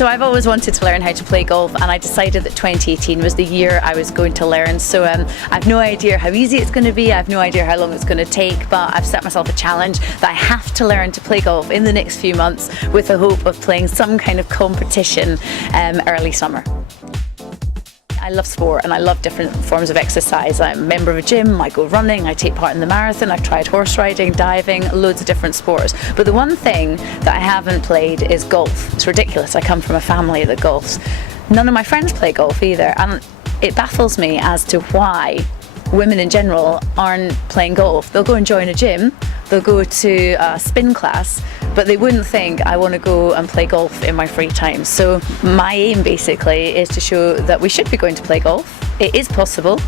So I've always wanted to learn how to play golf, and I decided that 2018 was the year I was going to learn. So I've no idea how easy it's going to be, I've no idea how long it's going to take, but I've set myself a challenge that I have to learn to play golf in the next few months with the hope of playing some kind of competition early summer. I love sport and I love different forms of exercise. I'm a member of a gym, I go running, I take part in the marathon, I've tried horse riding, diving, loads of different sports. But the one thing that I haven't played is golf. It's ridiculous, I come from a family that golfs. None of my friends play golf either, and it baffles me as to why women in general aren't playing golf. They'll go and join a gym, they'll go to a spin class, but they wouldn't think I want to go and play golf in my free time. So my aim basically is to show that we should be going to play golf. It is possible,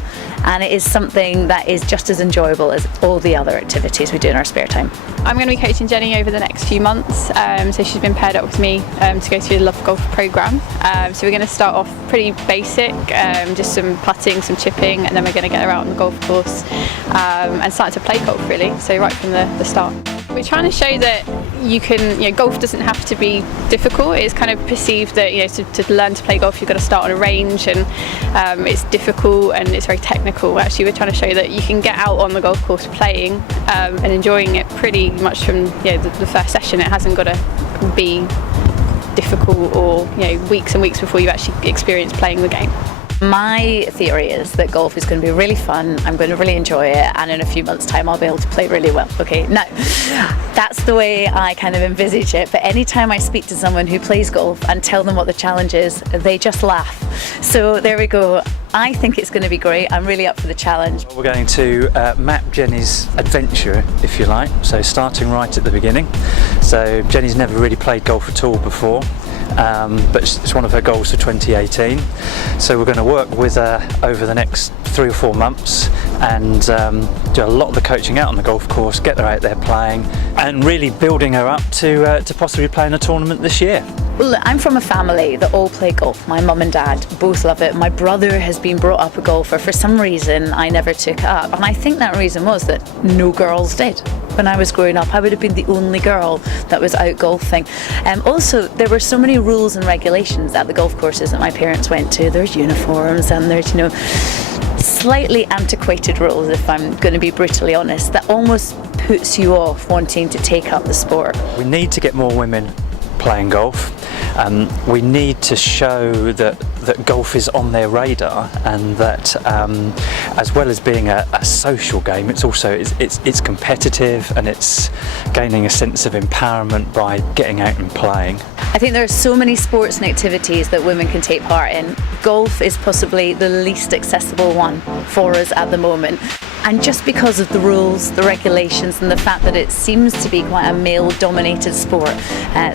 and it is something that is just as enjoyable as all the other activities we do in our spare time. I'm going to be coaching Jenni over the next few months, so she's been paired up with me to go through the Love Golf programme. So we're going to start off pretty basic, just some putting, some chipping, and then we're going to get her out on the golf course and start to play golf really, so right from the start. We're trying to show that golf doesn't have to be difficult. It's kind of perceived that to learn to play golf you've got to start on a range, and it's difficult and it's very technical. Actually, we're trying to show that you can get out on the golf course playing and enjoying it pretty much from the first session. It hasn't got to be difficult or weeks and weeks before you've actually experienced playing the game. My theory is that golf is going to be really fun, I'm going to really enjoy it, and in a few months' time I'll be able to play really well. Okay, now that's the way I kind of envisage it, but anytime I speak to someone who plays golf and tell them what the challenge is, they just laugh. So there we go. I think it's going to be great. I'm really up for the challenge. We're going to map Jenni's adventure, if you like, so starting right at the beginning. So Jenni's never really played golf at all before. But it's one of her goals for 2018, so we're going to work with her over the next 3 or 4 months and do a lot of the coaching out on the golf course, get her out there playing and really building her up to possibly play in a tournament this year. Well, look, I'm from a family that all play golf. My mum and dad both love it. My brother has been brought up a golfer. For some reason I never took it up, and I think that reason was that no girls did. When I was growing up I would have been the only girl that was out golfing. Also, there were so many rules and regulations at the golf courses that my parents went to. There's uniforms and there's slightly antiquated rules, if I'm going to be brutally honest, that almost puts you off wanting to take up the sport. We need to get more women playing golf. We need to show that golf is on their radar, and that as well as being a social game, it's also it's competitive, and it's gaining a sense of empowerment by getting out and playing. I think there are so many sports and activities that women can take part in. Golf is possibly the least accessible one for us at the moment. And just because of the rules, the regulations, and the fact that it seems to be quite a male-dominated sport.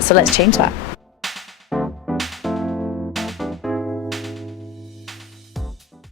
So let's change that.